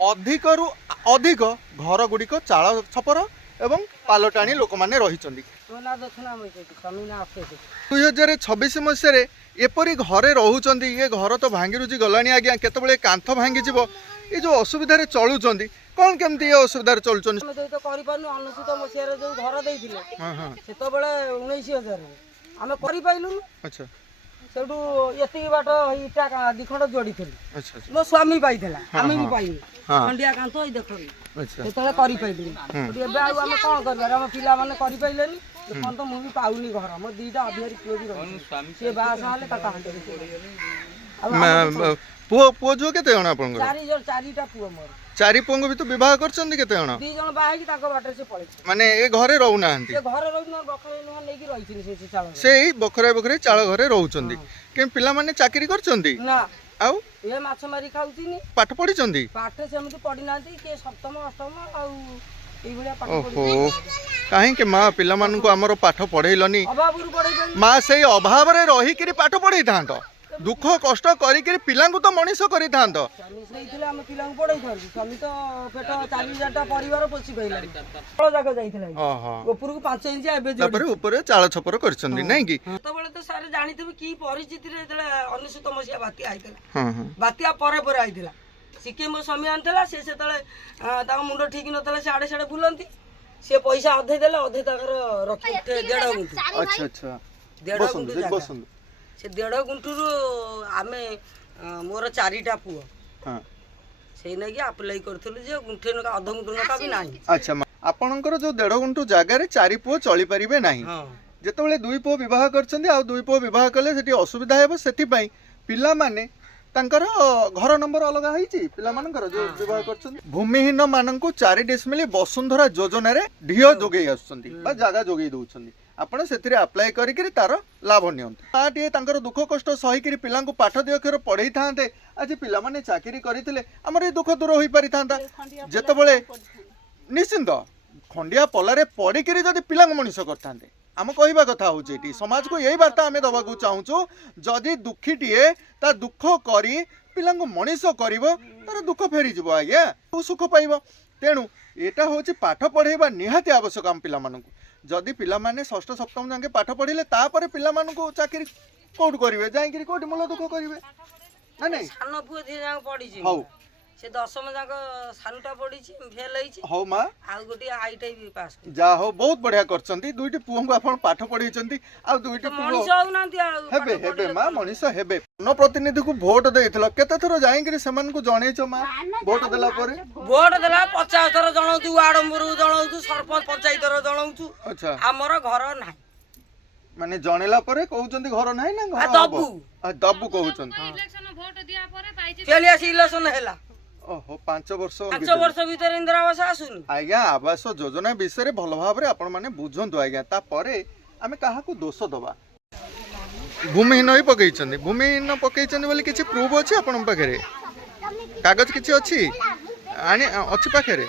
ଅଧିକରୁ ଅଧିକ ଘର गुड़िक चाल छपर एवं पाल टाणी लोक मैंने रही 2026 मसीह एपरी घरे रोचंदी ये घर तो भांगी रुची गलानी आज्ञा केतबेले कांथ भांगी जीवो ये जो असुविधा चलुचंदी कौन केमती ये असुविधा चलुचंदी तो करि पानु 19 मसीह रे जो घर देइथिले हां हां सेतबेले 19000 आमे करि पाइलु। अच्छा सेठू एति बाट इटा दिखंड जोड़ी थिलु। अच्छा मो स्वामी पाइथिला आमे भी पाइनु खंडिया कांथ ई देखन। अच्छा सेतबेले करि पाइलु एबे आ आमे कोन करबार हम पिला माने करि पाइलेनी कोन तो मु भी पाउनी घर मो दीटा अभियारी पुओ भी रही से बास हाले काका हंटे पुओ पुओ जो केते जण आपन चारिटा पुओ मोर चारि पुओ भी तो विवाह करछन केते जण दी जण बाहे की ताको बाटे से पळे माने ए घरे रहू नाहंती से घरे रहू न बखरे न लेकी रहिथिन से चाळ सेही बखरे बखरे चाळ घरे रहउचंदी के पिला माने चाकरी करछंदी ना आउ ए माछ मारी खाउथिनी पाठ पढिचंदी पाठ सेमति पढि नांती के सप्तम अष्टम आउ ई भलिया पाठ पढि ओहो काहे के मां पिला मानन को हमरो पाठ पढैलनी अभावरु पढै मां सेही अभाव रे रही कि पाठ पढै थांत दुख कष्ट करी कि पिला तो मनीष करी थांत स्वामी सेइथिले हम पिला को पढै थांत स्वामी तो पेट 4000 टा परिवार पोछि गइलानी तळ जाके जाइथिला ओहो ऊपर को 5 इंच एबे जोडी तापर ऊपर चाळ छपर करछंदी नै कि तो बेले तो सारे जानिथिबे की परिस्थिति रे देला 19 मसिया बाती आइथिला हां हां बातिया परे परे आइथिला सिक्किम स्वामी आनथिला से तळे ता मुंडो ठीक नथला से आडे साडे बुलंती से पैसा अधे देला अधे ताकर रखि उठे 1.5 गुंठू। अच्छा अच्छा 1.5 गुंठू बसंद से 1.5 गुंठू आमे मोर 4टा पुओ हां सेई नगी अप्लाई करथलु जे गुंठे न अध गुंठू न का भी नाही। अच्छा आपनकर जो 1.5 गुंठू जागा रे 4 पुओ चली परिबे नाही हां जेतबेले 2 पुओ विवाह करछंदी आ 2 पुओ विवाह कले सेठी असुविधा हेबो सेठी पई पिला माने तांकर घर नंबर अलग होईची पिला मानकर जो विवाह करछंदी भूमिहीन माननकु 4 डेसिमल वसुंधरा योजना रे ढियो जोगेई आछंदी बा जागा जोगेई दउछंदी आपण सेथिरे अप्लाई करी करी तार लाभ नियंत आटी तांकर दुख कष्ट सही करी पिला को पाठ दियकर पढै थांते आज पिला माने चाकरी करिथिले हमर ए दुख दूर होई पारि थांता जेतबेले निश्चिंत खंडिया पलारे पढि करी जदी पिला को मनीष करथांते आम कहवा कथा हूँ ये समाज को यही वार्ता आम दबा चाहूँ जदि दुखीटीए ता दुख करी पिला मनीष कर तार दुख फेरीज आज्ञा सुख पाइब तेणु यहाँ हूँ पाठ पढ़ेबा निहाती आवश्यक आम पिला जदि पिला माने षष्ठ सप्तम जाके पाठ पढ़िले तापर पिला चाकरी कौट करेंगे जाकि कौट मूल दुख करेंगे ना नहीं हौ से 10वीं जाक सानुटा पड़ी फेल हो माँ आ गोटे आईटाई भी पास जा हो बहुत बढ़िया करछंती दुईटी पुओ को आपण पाठ पढैछंती आ दुईटी पुओ मनीष हो नांती हेबे हेबे माँ मनीष हेबे जनप्रतिनिधि को भोट देइथलो केते थरो जाई कि समान को जणैछो माँ भोट देला परे भोट देला 50 थरो जणौतु वार्ड मेंबर जणौतु सरपंच पंचायत रो जणौतु अच्छा हमर घर नाही माने जणेला परे कहउचंती घर नाही ना घर दबु दबु कहउचंती इलेक्शन भोट दिया परे पाइछि चलिया इलेक्शन हैला ओहो 5 वर्ष भीतर इंदिरा आवास आसुनी आज्ञा आवास योजना विषय भल भाव आपण माने बुझंतु आज्ञा तापरे आमे काहा को दोष दबा भूमिहीन ही पकईचंदी भूमिहीन पकईचंदी बोली किछि प्रूफ अछि आपण पाखरे कागज किछि अछि आनी अछि पाखरे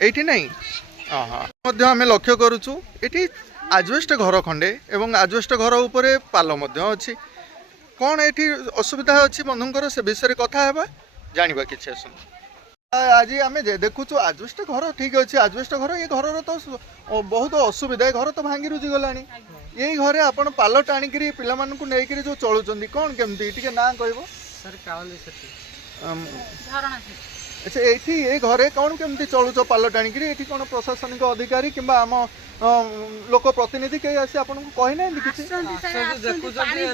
एठी नहीं आहा मध्य आमे लक्ष्य करूछु एठी आजवेस्ट घर खंडे एवं आजवेस्ट घर ऊपर पाल मध्य अछि कोन एठी असुविधा अछि बंधुकर से विषय कथा हेबा जानिबा किछि आसन आज आम देखुचु आजवेस्ट घर ठीक अच्छे आजवेस्ट घर ये घर तो बहुत असुविधा घर तो भांगी रुची गलानी यही घरे आपण पाल टाणिक पिला मानकु नेइकरी जो चलुचंदी कोन केमती टिके ना कहबो सर कावली सेठी झरणा अच्छा एठी ए घरे कोन केमती चलुचो पाल टाणिक एठी कोन प्रशासनिक अधिकारी किबा आम लोक प्रतिनिधि के आसी आपन को कहि नै किछि देखु जने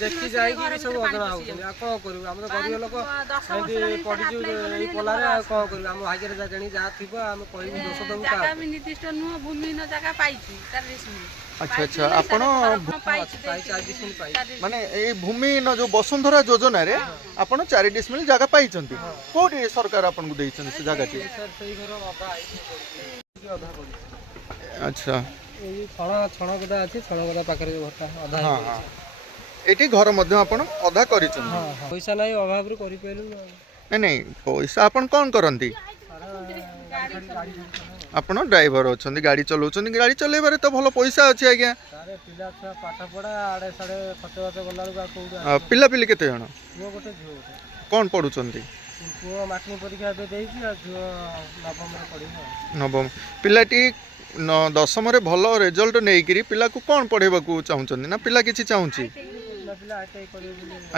देखि जाई कि सब अगरा हो आ को करू हम तो गरीब लोक एठी पड़ी छु ई पोलारे आ को करू हम हाइगर जा जणी जा थिबो हम कहि दोष दउ का जागा निर्दिष्ट नु भूमि न जागा पाइछि तार रेसमी अच्छा अच्छा आपन माने ए भूमि न जो वसुंधरा योजना रे आपन 4 डिसमिल जागा पाइछंती कोठी सरकार आपन को देइछन से जागा के सर सही घर अधा आइछि अधा पड़ी अच्छा ए छण गदा अछि छण गदा पाखरे घरटा अधा हां एठी घर मध्ये आपण अधा करिछन पैसा नै अभाव रे करि पेलु नै नै पैसा आपण कोन करंती आपण ड्राइवर अछंती गाड़ी चलाउछंती गाड़ी चलेबारे तो भलो पैसा अछि आज्ञा सारे पिला छा पाठ पढा आडे साडे खर्च बात गलालु का कोउ पिला पिली केते जण वो गोटे झो कोन पढुछंती ପୁଅ ମାଟ୍ରିକ ପରୀକ୍ଷା ଏବେ ଦେଇଛି ଆଉ ଝିଅ ନବମରେ ପଢିବ। ନବମ ପିଲାଟି ଦଶମରେ ଭଲ ରେଜଲ୍ଟ ନେଇକିରି ପିଲାକୁ କ'ଣ ପଢ଼େଇବାକୁ ଚାହୁଁଛନ୍ତି ନା ପିଲା କିଛି ଚାହୁଁଛି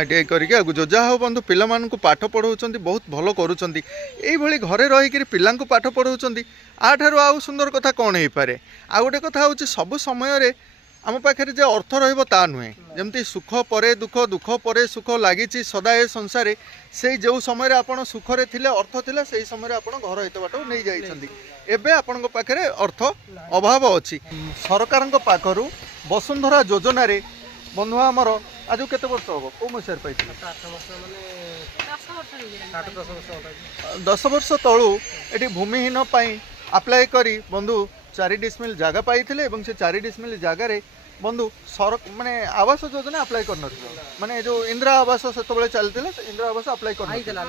ITI କରିକି ଆଗକୁ ଯାହା ହଉ ବନ୍ଧୁ ପିଲାମାନଙ୍କୁ ପାଠ ପଢ଼ାଉଛନ୍ତି ବହୁତ ଭଲ କରୁଛନ୍ତି। ଏଇଭଳି ଘରେ ରହିକିରି ପିଲାଙ୍କୁ ପାଠ ପଢ଼ାଉଛନ୍ତି ଆଠାରୁ ଆଉ ସୁନ୍ଦର କଥା କ'ଣ ହେଇପାରେ। ଆଉ ଗୋଟେ କଥା ହେଉଛି ସବୁ ସମୟରେ ଆମ ପାଖରେ ଯେ ଅର୍ଥ ରହିବ ତା ନୁହେଁ। ଯେମିତି ସୁଖ ପରେ ଦୁଃଖ ଦୁଃଖ ପରେ ସୁଖ ଲାଗିଛି ସଦା ଏ ସଂସାରେ, ସେଇ ଯେଉଁ ସମୟରେ ଆପଣ ସୁଖରେ ଥିଲେ ଅର୍ଥ ଥିଲା ସେଇ ସମୟରେ ଆପଣ ଘର ଏତେ ବାଟକୁ ନେଇଯାଇଛନ୍ତି। ଏବେ ଆପଣଙ୍କ ପାଖରେ ଅର୍ଥ ଅଭାବ ଅଛି। ସରକାରଙ୍କ ପାଖରୁ ବସୁନ୍ଧରା ଯୋଜନାରେ ବନ୍ଧୁ ଆମର ଆଜ କେତେ ବର୍ଷ ହବ କୋଉ ମସିହାରେ ପାଇଥିଲେ? 10 ବର୍ଷ ତଳୁ ଏଠି ଭୂମିହୀନ ପାଇଁ ଆପ୍ଲାଏ କରି ବନ୍ଧୁ 4 ଡିସମିଲ୍ ଜାଗା ପାଇଥିଲେ ଏବଂ ସେ 4 ଡିସମିଲ୍ ଜାଗାରେ ବନ୍ଧୁ ମାନେ ଆବାସ ଯୋଜନା ଆପ୍ଲାଏ କରିନଥିଲେ। ମାନେ ଯେଉଁ ଇନ୍ଦିରା ଆବାସ ସେତେବେଳେ ଚାଲିଥିଲା ସେ ଇନ୍ଦିରା ଆବାସ ଆପ୍ଲାଏ କରିନଥିଲେ।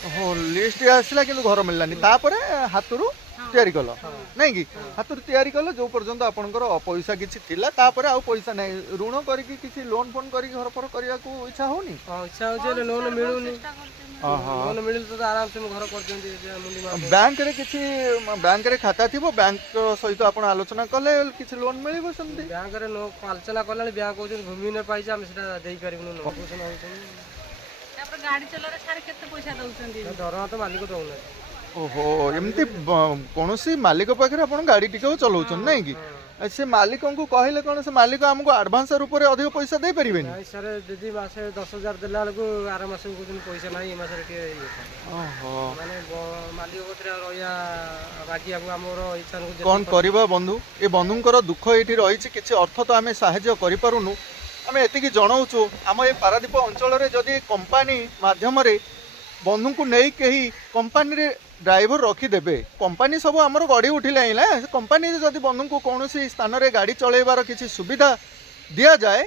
ହଁ ଲିଷ୍ଟ ଆସିଲା କିନ୍ତୁ ଘର ମିଳିଲାନି। ତାପରେ ହାତରୁ ତିଆରି କଲ ନାଇଁ କି? ହାତରୁ ତିଆରି କଲ ଯେଉଁ ପର୍ଯ୍ୟନ୍ତ ଆପଣଙ୍କର ପଇସା କିଛି ଥିଲା ତାପରେ ଆଉ ପଇସା ନାହିଁ। ଋଣ କରିକି କିଛି ଲୋନ୍ ଫୋନ୍ କରିକି ଘର ଫର କରିବାକୁ ଇଚ୍ଛା ହଉନି? ଇଚ୍ଛା ହଉଛି ହେଲେ ଲୋନ୍ ମିଳୁନି। ଲୋନ୍ ମିଳିଲେ ତ ଆରାମସେ ଘର କରିଦିଅନ୍ତି। ବ୍ୟାଙ୍କରେ କିଛି ବ୍ୟାଙ୍କରେ ଖାତା ଥିବ ବ୍ୟାଙ୍କ ସହିତ ଆପଣ ଆଲୋଚନା କଲେ କିଛି ଲୋନ୍ ମିଳିବ ସେମିତି? ବ୍ୟାଙ୍କରେ ଆଲୋଚନା କଲାଣି ବ୍ୟାଙ୍କ କହୁଛନ୍ତି ଭୂମିହୀନ ପାଇଛି ଆମେ ସେଟା ଦେଇପାରିବୁନି। ଗାଡି ଚଲାରେ ସାର୍ କେତେ ପଇସା ଦଉଛନ୍ତି? ଦରମା ତ ମାଲିକ ଦଉନାହିଁ। ଓହୋ ଏମିତି କୌଣସି ମାଲିକ ପାଖରେ ଆପଣ ଗାଡି ଟିକେ ଚଲାଉଛନ୍ତି ନାଇଁ କି? ସେ ମାଲିକଙ୍କୁ କହିଲେ କ'ଣ ସେ ମାଲିକ ଆମକୁ ଆଡଭାନ୍ସ ରୂପରେ ଅଧିକ ପଇସା ଦେଇପାରିବେନି? ସାର୍ ଯଦି ମାସେ 10,000 ଦେଲା ବେଳକୁ ଆର ମାସକୁ କହୁଛନ୍ତି ପଇସା ନାହିଁ ଏ ମାସରେ ଟିକେ ଓହୋ ମାନେ ମାଲିକ କତିରେ ରହିବା ମାଗିବାକୁ ଆମର ଇଚ୍ଛା ନୁହେଁ। କ'ଣ କରିବା ବନ୍ଧୁ? ଏ ବନ୍ଧୁଙ୍କର ଦୁଃଖ ଏଇଠି ରହିଛି। କିଛି ଅର୍ଥ ତ ଆମେ ସାହାଯ୍ୟ କରିପାରୁନୁ। ଆମେ ଏତିକି ଜଣାଉଛୁ ଆମ ଏ ପାରାଦୀପ ଅଞ୍ଚଳରେ ଯଦି କମ୍ପାନୀ ମାଧ୍ୟମରେ ବନ୍ଧୁଙ୍କୁ ନେଇ କେହି କମ୍ପାନୀରେ ଡ୍ରାଇଭର ରଖିଦେବେ, କମ୍ପାନୀ ସବୁ ଆମର ଗଢ଼ି ଉଠିଲାଣି ନା, ସେ କମ୍ପାନୀରେ ଯଦି ବନ୍ଧୁଙ୍କୁ କୌଣସି ସ୍ଥାନରେ ଗାଡ଼ି ଚଳାଇବାର କିଛି ସୁବିଧା ଦିଆଯାଏ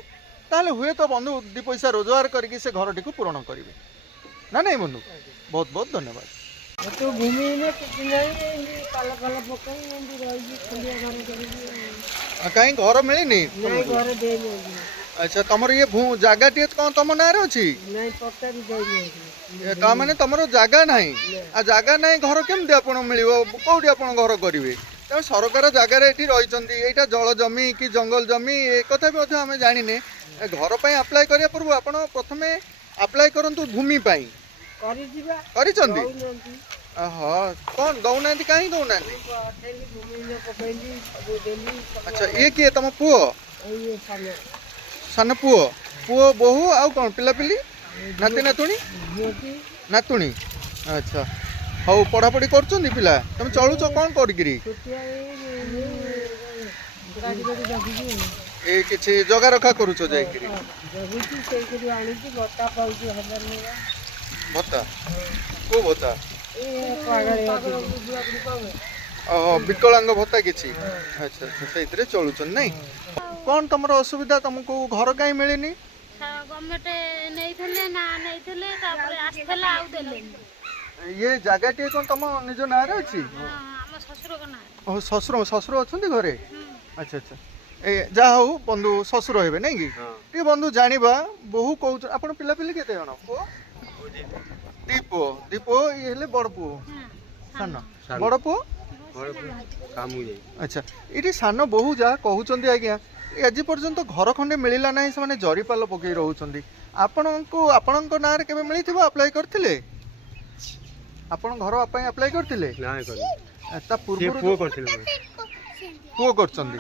ତାହେଲେ ହୁଏତ ବନ୍ଧୁ 2 ପଇସା ରୋଜଗାର କରିକି ସେ ଘରଟିକୁ ପୂରଣ କରିବେ ନା ନାଇଁ ବନ୍ଧୁ? ବହୁତ ବହୁତ ଧନ୍ୟବାଦ। କାହିଁ ଘର ମିଳିନି? ଆଚ୍ଛା ତମର ଇଏ ଜାଗାଟିଏ କ'ଣ ତମ ନାଁରେ ଅଛି? ତା ମାନେ ତମର ଜାଗା ନାହିଁ। ଆଉ ଜାଗା ନାହିଁ ଘର କେମିତି ଆପଣ ମିଳିବ? କୋଉଠି ଆପଣ ଘର କରିବେ? ତେଣୁ ସରକାର ଜାଗାରେ ଏଠି ରହିଛନ୍ତି। ଏଇଟା ଜଳ ଜମି କି ଜଙ୍ଗଲ ଜମି ଏ କଥା ବି ମଧ୍ୟ ଆମେ ଜାଣିନେ। ଘର ପାଇଁ ଆପ୍ଲାଏ କରିବା ପୂର୍ବରୁ ଆପଣ ପ୍ରଥମେ ଆପ୍ଲାଏ କରନ୍ତୁ ଭୂମି ପାଇଁ। କରିଛନ୍ତି? ଓହୋ କ'ଣ ଦଉନାହାନ୍ତି? କାହିଁ ଦଉନାହାନ୍ତି? ଆଚ୍ଛା ଇଏ କିଏ ତମ ପୁଅ? ସାନ ପୁଅ ପୁଅ ବୋହୂ ଆଉ କ'ଣ ପିଲାପିଲି ନାତି ନାତୁଣୀ? ନାତୁଣୀ। ଆଚ୍ଛା ହଉ ପଢ଼ାପଢ଼ି କରୁଛନ୍ତି ପିଲା? ତମେ ଚଳୁଛ କ'ଣ କରିକିରି? ଏ କିଛି ଜଗା ରଖା କରୁଛ ଯାଇକିରି? ଭତ୍ତା କୋଉ ଭତ୍ତା? ଓହୋ ବିକଳାଙ୍ଗ ଭତ୍ତା କିଛି? ଆଚ୍ଛା ଆଚ୍ଛା ସେଇଥିରେ ଚଳୁଛନ୍ତି ନାଇଁ? କ'ଣ ତମର ଅସୁବିଧା? ତମକୁ ଘର କାହିଁ ମିଳିନି? ଗଭର୍ଣ୍ଣମେଣ୍ଟ ନେଇଥିଲେ ନା ନେଇଥିଲେ ତାପରେ ଆସିଥିଲା ଆଉ ଦେଲେନି। ଇଏ ଜାଗାଟିଏ କ'ଣ ତମ ନିଜ ନାଁରେ ଅଛି? ଆମ ଶ୍ୱଶୁରଙ୍କ ନାଁରେ। ଓହୋ ଶ୍ୱଶୁର ଅଛନ୍ତି ଘରେ? ଆଚ୍ଛା ଆଚ୍ଛା ଏ ଯାହା ହଉ ବନ୍ଧୁ ଶ୍ୱଶୁର ହେବେ ନାଇଁ କି? ଟିକେ ବନ୍ଧୁ ଜାଣିବା ବୋହୂ କହୁଛ ଆପଣ ପିଲାପିଲି କେତେ ଜଣ? ପୁଅ? 2 ପୁଅ ଇଏ ହେଲେ ବଡ଼ ପୁଅ ସାନ? ବଡ଼ ପୁଅ? ଆଚ୍ଛା ଏଠି ସାନ ବୋହୂ ଯାହା କହୁଛନ୍ତି ଆଜ୍ଞା ଆଜି ପର୍ଯ୍ୟନ୍ତ ଘର ଖଣ୍ଡେ ମିଳିଲା ନାହିଁ। ସେମାନେ ଜରିପାଲ ପକେଇ ରହୁଛନ୍ତି। ଆପଣଙ୍କ ନାଁରେ କେବେ ମିଳିଥିବ? ଆପ୍ଲାଏ କରିଥିଲେ? ଆପଣ ଘର ପାଇଁ ଆପ୍ଲାଏ କରିଥିଲେ? ତା ପୂର୍ବରୁ ପୁଅ କରିଛନ୍ତି?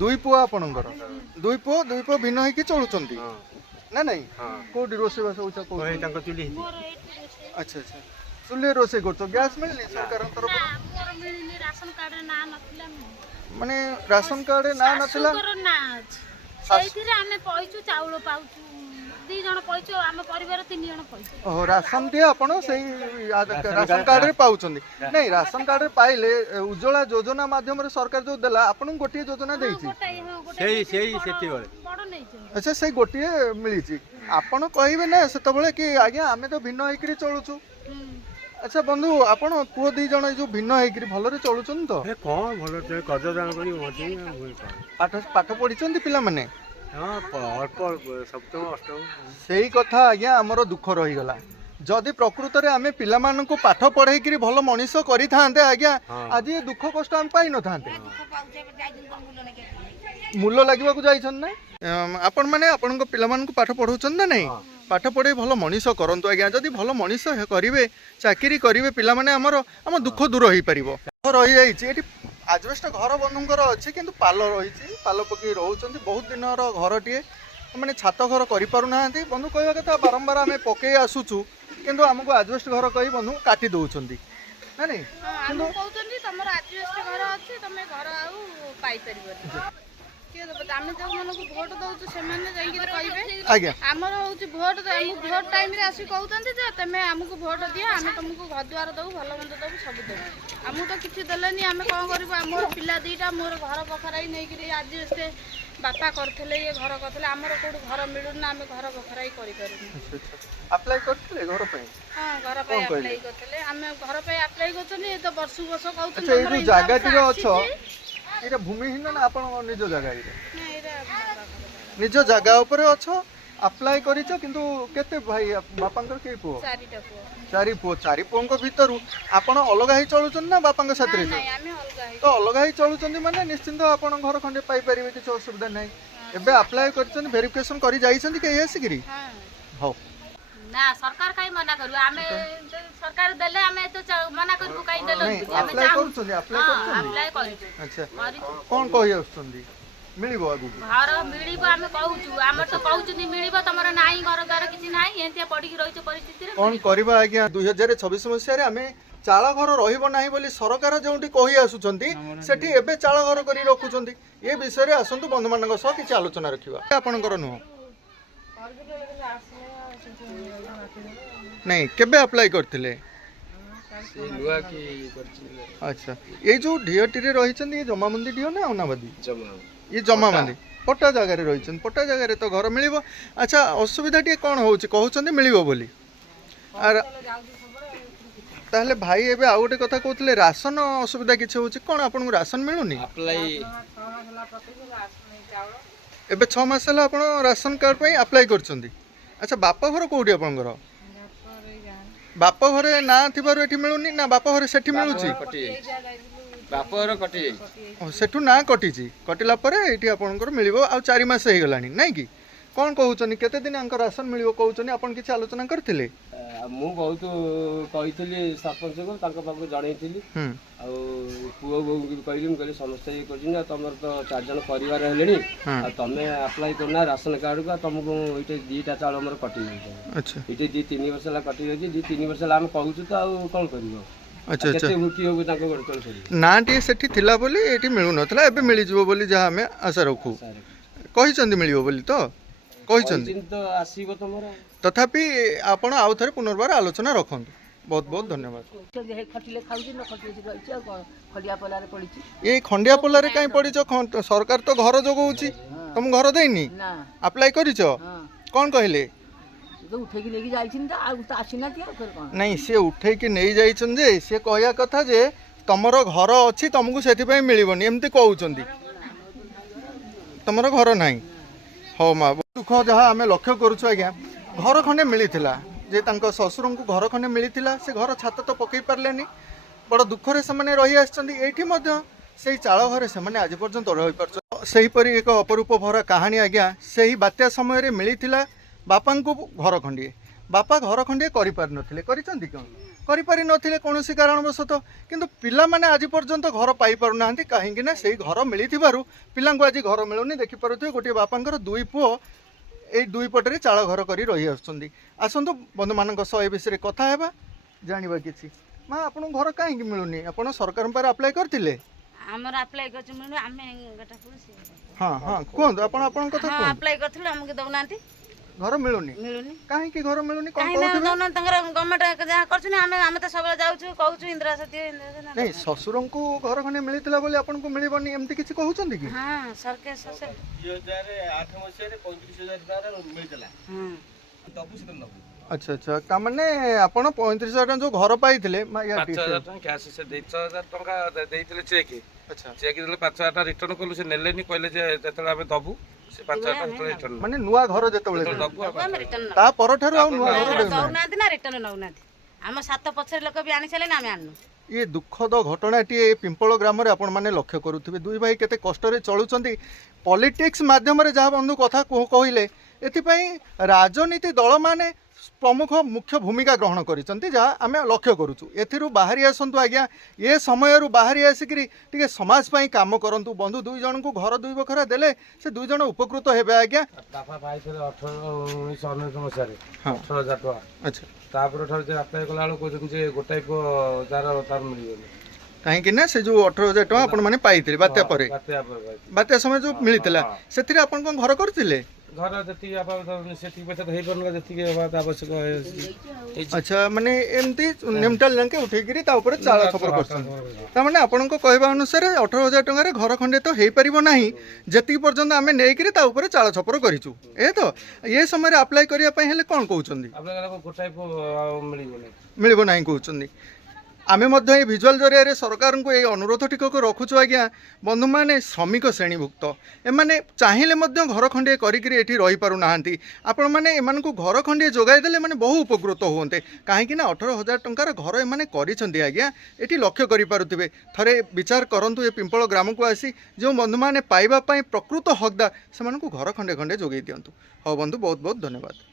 2 ପୁଅ ଆପଣଙ୍କର? 2 ପୁଅ ଭିନ୍ନ ହେଇକି ଚଳୁଛନ୍ତି ନା ନାଇଁ? କୋଉଠି ରୋଷେଇବାସ ହଉଛି? ଆଚ୍ଛା ଆଚ୍ଛା ଚୁଲିରେ ରୋଷେଇ କରୁଛ? ଗ୍ୟାସ୍ ମିଳିନି ସରକାରଙ୍କ ତରଫରୁ? ମାନେ ରାସନ କାର୍ଡରେ ନାଁ ନଥିଲା? ସେଇଥିରେ ଆମେ ପାଇଛୁ ଚାଉଳ ପାଉଛୁ 2 ଜଣ ପାଇଛୁ ଆମ ପରିବାର 3 ଜଣ ପାଇଛୁ। ଓହୋ ରାସନ ଟିଏ ଆପଣ ସେଇ ରାସନ କାର୍ଡରେ ପାଉଛନ୍ତି? ନାଇଁ ରାସନ କାର୍ଡରେ ପାଇଲେ ଉଜ୍ଜଳା ଯୋଜନା ମାଧ୍ୟମରେ ସରକାର ଯୋଉ ଦେଲା ଆପଣଙ୍କୁ ଗୋଟିଏ ଯୋଜନା ଦେଇଛି? ଆଚ୍ଛା ସେଇ ଗୋଟିଏ ମିଳିଛି। ଆପଣ କହିବେ ନା ସେତେବେଳେ କି ଆଜ୍ଞା ଆମେ ତ ଭିନ୍ନ ହେଇକିରି ଚଳୁଛୁ। ଆଚ୍ଛା ବନ୍ଧୁ ଆପଣ ପୁଅ 2 ଜଣ ଯୋଉ ଭିନ୍ନ ହେଇକିରି ଭଲରେ ଚଳୁଛନ୍ତି ତ? କ'ଣ ଭଲ ପାଠ ପଢିଛନ୍ତି ପିଲାମାନେ? ସପ୍ତମ ଅଷ୍ଟମ ସେଇ କଥା ଆଜ୍ଞା ଆମର ଦୁଃଖ ରହିଗଲା। ଯଦି ପ୍ରକୃତରେ ଆମେ ପିଲାମାନଙ୍କୁ ପାଠ ପଢେଇକିରି ଭଲ ମଣିଷ କରିଥାନ୍ତେ ଆଜ୍ଞା, ଆଜି ଏ ଦୁଃଖ କଷ୍ଟ ଆମେ ପାଇନଥାନ୍ତେ। ମୂଲ ଲାଗିବାକୁ ଯାଇଛନ୍ତି ନା ଆପଣ ମାନେ ଆପଣଙ୍କ ପିଲାମାନଙ୍କୁ ପାଠ ପଢଉଛନ୍ତି ନା ନାଇଁ? ପାଠ ପଢେଇ ଭଲ ମଣିଷ କରନ୍ତୁ ଆଜ୍ଞା। ଯଦି ଭଲ ମଣିଷ କରିବେ, ଚାକିରି କରିବେ ପିଲାମାନେ, ଆମ ଦୁଃଖ ଦୂର ହେଇପାରିବ। ରହିଯାଇଛି ଏଠି ଆଜବେଷ୍ଟ ଘର ବନ୍ଧୁଙ୍କର ଅଛି, କିନ୍ତୁ ପାଲ ରହିଛି, ପାଲ ପକେଇ ରହୁଛନ୍ତି। ବହୁତ ଦିନର ଘରଟିଏ, ମାନେ ଛାତ ଘର କରିପାରୁନାହାନ୍ତି। ବନ୍ଧୁ କହିବା କଥା ବାରମ୍ବାର ଆମେ ପକେଇ ଆସୁଛୁ, କିନ୍ତୁ ଆମକୁ ଆଜବେଷ୍ଟ ଘର କହି ବନ୍ଧୁ କାଟି ଦଉଛନ୍ତି ନା ନାଇଁ? କିନ୍ତୁ କହୁଛନ୍ତି ତମର ଆଜବେଷ୍ଟ ଘର ଅଛି, ତମେ ଘର ଆଉ ପାଇପାରିବନି। କିଏ ଦେବ? ଆମେ ଯୋଉମାନଙ୍କୁ ଭୋଟ ଦଉଛୁ ସେମାନେ ଯାଇକି କହିବେ। ଆଜ୍ଞା ଆମର ହଉଛି ଭୋଟ ଟାଇମରେ ଆସିକି କହୁଛନ୍ତି ଯେ ତମେ ଆମକୁ ଭୋଟ ଦିଅ, ଆମେ ତମକୁ ଘର ଦ୍ୱାର ଦବୁ, ଭଲ ମନ୍ଦ ଦବୁ, ସବୁ ଦବୁ। ଆମକୁ ତ କିଛି ଦେଲେନି, ଆମେ କ'ଣ କରିବୁ? ଆମର ପିଲା ଦିଟା, ମୋର ଘର ବଖରାଇ ନେଇକିରି ଆଜବେଷ୍ଟ ବାପା କରିଥିଲେ, ଇଏ ଘର କରିଥିଲେ। ଆମର କୋଉଠି ଘର ମିଳୁନି ନା, ଆମେ ଘର ବଖରାଇ କରିପାରୁନୁ। ଆପ୍ଲାଏ କରିଥିଲେ ଘର ପାଇଁ? ହଁ, ଘର ପାଇଁ ଆପ୍ଲାଏ କରିଥିଲେ। ଆମେ ଘର ପାଇଁ ଆପ୍ଲାଏ କରୁଛନ୍ତି, ଏ ତ ବର୍ଷକୁ ବର୍ଷ କହୁଛନ୍ତି। ଏଇ ଯୋଉ ଜାଗାଟିରେ ଅଛ, ଏଇଟା ଭୂମିହୀନ ନା ଆପଣ ନିଜ ଜାଗା? ନିଜ ଜାଗା ଉପରେ ଅଛ, ଆପ୍ଲାଏ କରିଛ, କିନ୍ତୁ କେତେ ଭାଇ ବାପାଙ୍କର କେଇ ପୁଅ? 4ଟା ପୁଅ। 4 ପୁଅ। 4 ପୁଅଙ୍କ ଭିତରୁ ଆପଣ ଅଲଗା ହେଇ ଚଳୁଛନ୍ତି ନା ବାପାଙ୍କ ସାଥିରେ? ତ ଅଲଗା ହେଇ ଚଳୁଛନ୍ତି ମାନେ ନିଶ୍ଚିନ୍ତ ଆପଣ ଘର ଖଣ୍ଡେ ପାଇପାରିବେ, କିଛି ଅସୁବିଧା ନାହିଁ। ଏବେ ଆପ୍ଲାଏ କରିଛନ୍ତି, ଭେରିଫିକେସନ କରି ଯାଇଛନ୍ତି କେହି ଆସିକିରି? ହଉ ନା, ସରକାର କାଇଁ ମନା କରିବ? ଆମେ ସରକାର ଦେଲେ ଆମେ ତ ମନା କରିବୁ କାଇଁ ଦେଲେ? ଆମେ ଆପ୍ଲାଏ କରୁଛନ୍ତି? ଆପ୍ଲାଏ କରୁଛନ୍ତି? ଆଚ୍ଛା, କ'ଣ କହି ଆସୁଛନ୍ତି ମିଳିବ ଆଗକୁ? ଘର ମିଳିବ ଆମେ କହୁଛୁ, ଆମର ତ କହୁଛନ୍ତି ମିଳିବ, ତମର ନାହିଁ ଘର ଦ୍ୱାର କିଛି ନାହିଁ, ଏମିତିଆ ପଡିକି ରହିଛ ପରିସ୍ଥିତିରେ। କ'ଣ କରିବା ଆଜ୍ଞା? 2026 ମସିହାରେ ଆମେ ଚାଳ ଘର ରହିବ ନାହିଁ ବୋଲି ସରକାର ଯେଉଁଠି କହି ଆସୁଛନ୍ତି, ସେଠି ଏବେ ଚାଳ ଘର କରି ରଖୁଛନ୍ତି। ଏ ବିଷୟରେ ଆସନ୍ତୁ ବନ୍ଧୁମାନଙ୍କ ସହ କିଛି ଆଲୋଚନା ରଖିବା। ଆପଣଙ୍କର ନୁହଁ? ନାଇଁ, କେବେ ଆପ୍ଲାଏ କରିଥିଲେ? ଆଚ୍ଛା, ଏଇ ଯୋଉ ଢିଅଟିରେ ରହିଛନ୍ତି, ଏ ଜମାବନ୍ଦୀ ଢିଅ ନା ଅନାବାଦୀ? ଇଏ ଜମାବନ୍ଦୀ। ପଟା ଜାଗାରେ ରହିଛନ୍ତି, ପଟା ଜାଗାରେ ତ ଘର ମିଳିବ। ଆଚ୍ଛା, ଅସୁବିଧା ଟିକେ କ'ଣ ହଉଛି? କହୁଛନ୍ତି ମିଳିବ ବୋଲି। ତାହେଲେ ଭାଇ ଏବେ ଆଉ ଗୋଟେ କଥା କହୁଥିଲେ, ରାସନ ଅସୁବିଧା କିଛି ହଉଛି, କ'ଣ ଆପଣଙ୍କୁ ରାସନ ମିଳୁନି? ଏବେ 6 ମାସ ହେଲା ଆପଣ ରାସନ କାର୍ଡ ପାଇଁ ଆପ୍ଲାଏ କରିଛନ୍ତି। ଆଚ୍ଛା, ବାପ ଘର କୋଉଠି ଆପଣଙ୍କର? ବାପ ଘରେ ନାଁ ଥିବାରୁ ଏଠି ମିଳୁନି ନା ବାପ ଘରେ ସେଠି ମିଳୁଛି? ସେଠୁ ନାଁ କଟିଛି, କଟିଲା ପରେ ଏଇଠି ଆପଣଙ୍କର ମିଳିବ। ଆଉ 4 ମାସ ହେଇଗଲାଣି ନାଇଁ କି? କ'ଣ କହୁଛନ୍ତି, କେତେ ଦିନ ଆଙ୍କ ରାସନ ମିଳିବ କହୁଛନ୍ତି? ଆପଣ କିଛି ଆଲୋଚନା କରିଥିଲେ? ମୁଁ ବହୁତ କହିଥିଲି ସରପଞ୍ଚକୁ, ତାଙ୍କ ପାଖକୁ ଜଣେଇଥିଲି। ଆଉ ପୁଅ ବୋଉଙ୍କୁ ବି କହିଲି, ମୁଁ କହିଲି ସମସ୍ତେ ଇଏ କରୁଛନ୍ତି, ଆଉ ତମର ତ 4 ଜଣ ପରିବାର ହେଲେଣି, ଆଉ ତମେ ଆପ୍ଲାଏ କରୁନା ରାସନ କାର୍ଡକୁ, ଆଉ ତମକୁ ଏଇଠି 2ଟା ଚାଉଳ ଆମର କଟି ଯାଇଛି। ଏଇଠି 2-3 ବର୍ଷ ହେଲା କଟି ଯାଇଛି। 2-3 ବର୍ଷ ହେଲା ଆମେ କହୁଛୁ ତ, ଆଉ କ'ଣ କରିବ? ଆଚ୍ଛା ଆଚ୍ଛା, କେତେ ଭୁକି ହବୁ ତାଙ୍କ ଗୋଡ଼ ତଳେ ପଡିବ। ନାଁଟିଏ ସେଠି ଥିଲା ବୋଲି ଏଠି ମିଳୁନଥିଲା, ଏବେ ମିଳିଯିବ ବୋଲି ଯାହା ଆମେ ଆଶା ରଖୁ। କହିଛନ୍ତି ମିଳିବ ବୋଲି ତ କହିଛନ୍ତି, ଆସିବ ତମର। ତଥାପି ଆପଣ ଆଉ ଥରେ ପୁନର୍ବାର ଆଲୋଚନା ରଖନ୍ତୁ। ବହୁତ ବହୁତ ଧନ୍ୟବାଦ। ଏଇ ଖଣ୍ଡିଆ ପୋଲାରେ କାହିଁ ପଡ଼ିଛ? ସରକାର ତ ଘର ଯୋଗଉଛି, ତମକୁ ଘର ଦେଇନି? ଆପ୍ଲାଏ କରିଛ? କ'ଣ କହିଲେ? ନାଇଁ, ସେ ଉଠେଇକି ନେଇ ଯାଇଛନ୍ତି ଯେ, ସେ କହିବା କଥା ଯେ ତମର ଘର ଅଛି, ତମକୁ ସେଥିପାଇଁ ମିଳିବନି, ଏମିତି କହୁଛନ୍ତି। ତମର ଘର ନାହିଁ। ହଉ ମା, ଦୁଃଖ ଯାହା ଆମେ ଲକ୍ଷ୍ୟ କରୁଛୁ ଆଜ୍ଞା। ଘର ଖଣ୍ଡେ ମିଳିଥିଲା ଯେ ତାଙ୍କ ଶ୍ୱଶୁରଙ୍କୁ, ଘର ଖଣ୍ଡେ ମିଳିଥିଲା, ସେ ଘର ଛାତ ତ ପକେଇ ପାରିଲେନି। ବଡ଼ ଦୁଃଖରେ ସେମାନେ ରହି ଆସିଛନ୍ତି। ଏଇଠି ମଧ୍ୟ ସେଇ ଚାଳ ଘରେ ସେମାନେ ଆଜି ପର୍ଯ୍ୟନ୍ତ ରହିପାରୁଛନ୍ତି। ସେହିପରି ଏକ ଅପରୂପ ଭରା କାହାଣୀ ଆଜ୍ଞା। ସେହି ବାତ୍ୟା ସମୟରେ ମିଳିଥିଲା ବାପାଙ୍କୁ ଘର ଖଣ୍ଡିଏ। ବାପା ଘର ଖଣ୍ଡିଏ କରିପାରିନଥିଲେ, କରିଛନ୍ତି କ'ଣ? କରିପାରିନଥିଲେ କୌଣସି କାରଣବଶତଃ, କିନ୍ତୁ ପିଲାମାନେ ଆଜି ପର୍ଯ୍ୟନ୍ତ ଘର ପାଇପାରୁନାହାନ୍ତି। କାହିଁକି ନା ସେଇ ଘର ମିଳିଥିବାରୁ ପିଲାଙ୍କୁ ଆଜି ଘର ମିଳୁନି। ଦେଖିପାରୁଥିବେ, ଗୋଟିଏ ବାପାଙ୍କର 2 ପୁଅ ଏଇ 2 ପଟରେ ଚାଳ ଘର କରି ରହି ଆସୁଛନ୍ତି। ଆସନ୍ତୁ ବନ୍ଧୁମାନଙ୍କ ସହ ଏ ବିଷୟରେ କଥା ହେବା, ଜାଣିବା କିଛି। ମା, ଆପଣଙ୍କୁ ଘର କାହିଁକି ମିଳୁନି? ଆପଣ ସରକାରଙ୍କ ପାଖରେ ଆପ୍ଲାଏ କରିଥିଲେ? ଆମର ଆପ୍ଲାଏ କରିଛୁ ମିଳୁନି, ଆମେ ହଁ ହଁ, କୁହନ୍ତୁ ଆପଣ ଆପଣଙ୍କ କଥା କୁହନ୍ତୁ। ଆପ୍ଲାଏ କରିଥିଲୁ, ଆମକୁ ଦଉନାହାନ୍ତି, ଘର ମିଳୁନି। କାହିଁକି ଘର ମିଳୁନି? କ'ଣ କହୁଥିବେ? ତାଙ୍କର ଗଭର୍ଣ୍ଣମେଣ୍ଟ ଯାହା କରୁଛନ୍ତି, ଆମେ ତ ସବୁବେଳେ ଯାଉଛୁ, କହୁଛୁ ଇନ୍ଦିରା ଶକ୍ତି। ନାଇଁ, ଶ୍ୱଶୁରଙ୍କୁ ଘର ଖଣ୍ଡେ ମିଳିଥିଲା ବୋଲି ଆପଣଙ୍କୁ ମିଳିବନି, ଏମିତି କିଛି କହୁଛନ୍ତି କି? ହଁ, ସରକାର 2008 ମସିହାରେ 35,000 ଟଙ୍କା ମିଳିଥିଲା। ଆଚ୍ଛା ଆଚ୍ଛା, ତାମାନେ ଆପଣ 35,000 ଟଙ୍କା ଯୋଉ ଘର ପାଇଥିଲେ, 5,000 ଟଙ୍କା କ୍ୟାସ୍, ସେ 6,000 ଟଙ୍କା ଦେଇଥିଲେ ଚେକ୍। ଚେକ୍ ଦେଲେ 5,000 ଟଙ୍କା ରିଟର୍ନ କଲୁ, ସେ ନେଲେନି, କହିଲେ ଯେ ଯେତେବେଳେ ଆମେ ଦବୁ ସେ 5-8 ମାସ ତଳେ ରିଟର୍ନ ମାନେ ନୂଆ ଘର ଯେତେବେଳେ ଦେଲେ। ଆମେ ରିଟର୍ନ ତା ପରଠାରୁ ଆଉ ନୂଆ ଘର ଦେଉନାହାନ୍ତି। ଦଉନାହାନ୍ତି ନା ରିଟର୍ନ ନଉନାହାନ୍ତି। ଆମ ସାତ ପଛରେ ଲୋକ ବି ଆଣି ସାରିଲେଣି ଆମେ ଆଣିନୁ। ये दुखद घटनाटीए पिंपल ग्राम आपण मैंने लक्ष्य करुवे दुई भाई केते कष्ट चलुंट पॉलिटिक्स माध्यम जहाँ बंधु कथा कहले एथिपाई राजनीति दल माने प्रमुख मुख्य भूमिका ग्रहण करिसंती जहाँ आम लक्ष्य करुचु एथिरु बाहरी आसंतु आज्ञा ये समय बाहरी आसिकी टिके समाज पाई काम करंतु बंधु दुई जन को घर दुई बखरा देले से दुई जन उपकृत हेबे आज्ञा। बापा पाइଥିଲେ 1919 मसीहारे हाँ। 18,000 टका। अच्छा तापर ठाରୁ ଯେ ଆପ୍ଲାଏ କଲା ବେଳକୁ କହୁଛନ୍ତି ଯେ ଗୋଟାଏ ପୁଅ ତାର ମିଳିବନି कहीं ना से जो 18,000 टका आपण माने पाइथिले बात्या परे बात्या समय जो मिलितला सेथिरे आपण कोन घर करथिले घर जति आप सेठी पैसा तो हेइ परला जति के बात आवश्यक। अच्छा माने एमती नेमटाल लंके उठेगिरी ता ऊपर चाळ छपर करछन ता माने आपण को कहबा अनुसार 18,000 टका रे घर खंडे तो हेइ परिबो नाही जति पर्यंत आमे नेइकिरी ता ऊपर चाळ छपर करिचु ए तो ये समय रे अप्लाई करिया पई हेले कोन कहउचंदी आपले गोटाए मिलिबो मिलिबो नाही कहउचंदी। आमे मध्य ये भिजुआल जरिया सरकार को ये अनुरोध टिकक रखुचु आज्ञा बंधु माने श्रमिक श्रेणीभुक्त एमाने चाहिए घर खंडे करिकरी एठी रही पारु नाहांती आपण माने एमान को घर खंडे जोगाई देले माने बहु उपकृत होते कहीं ना 18,000 टंकार घर एमाने करिसंती आज्ञा एठी लक्ष्य करि पारुथिबे थरे विचार करंतु ये पिंपल ग्राम को आसी जो बंधु माने पाइबा पई प्रकृत हकदार सेमान को घर खंडे खंडे जोगाई दियंतु। हो बंधु बहुत बहुत धन्यवाद।